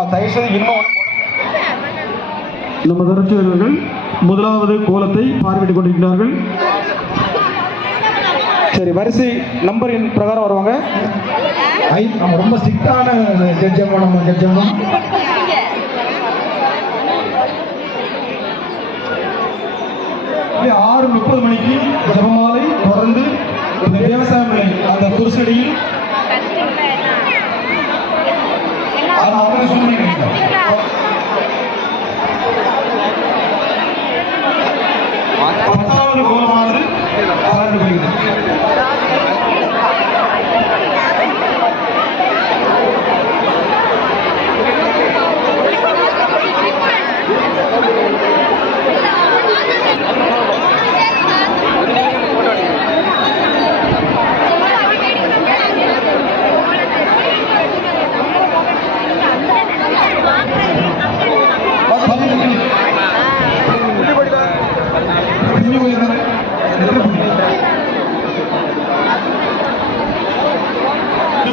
நம்ம தயவுசெய்து வீரர்கள் நம்ம முதலாவது கோலத்தை பார்வையிட்டுக் கொண்டிருக்கிறார்கள் சரி வரிசை நம்பரின் பிரகாரம் வருவாங்க ஐ நம்ம ரொம்ப ஸ்ட்ரிக்டான ஜட்ஜம் நம்ம ஜட்ஜம் ஆறு முப்பது மணிக்கு ஜபமாலை தொடர்ந்து விவசாய அந்த குருசடியில் பத்தாவது கோல் மாதிரி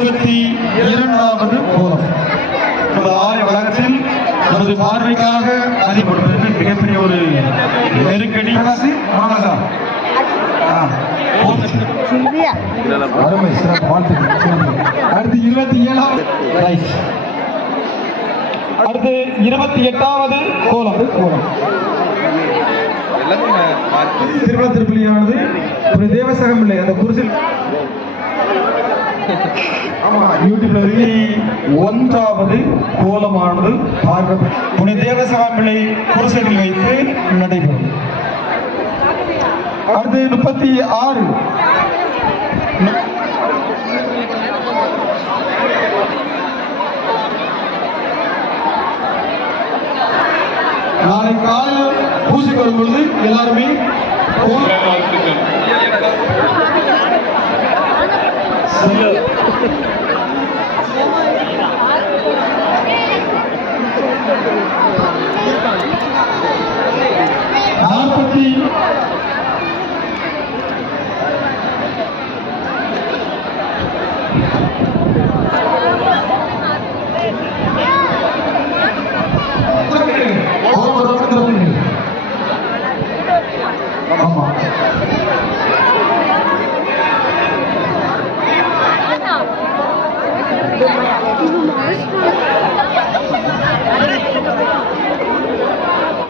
இருபத்தி இரண்டாவது கோலம் நமது ஆலய வளாகத்தில் நமது பார்வைக்காக அறிவுறுத்தல் மிகப்பெரிய ஒரு நெருக்கடி அருமை அடுத்து இருபத்தி ஏழாவது அடுத்து இருபத்தி எட்டாவது கோலம் கோலம் திருவிழா திருப்பலியானது ஒரு தேவசகம் இல்லை அந்த குருசில் ஆமாம் யூடியூப்ல ஒன்றாவது கோலமானது பார்க்கப்படும் புனி தேவசாமிளை குருசடில் வைத்து நடைபெறும் அடுத்து முப்பத்தி ஆறு நாளை காலையில் பூஜைக்கு வரும்பொழுது எல்லாருமே Thank you. 你们玩什么？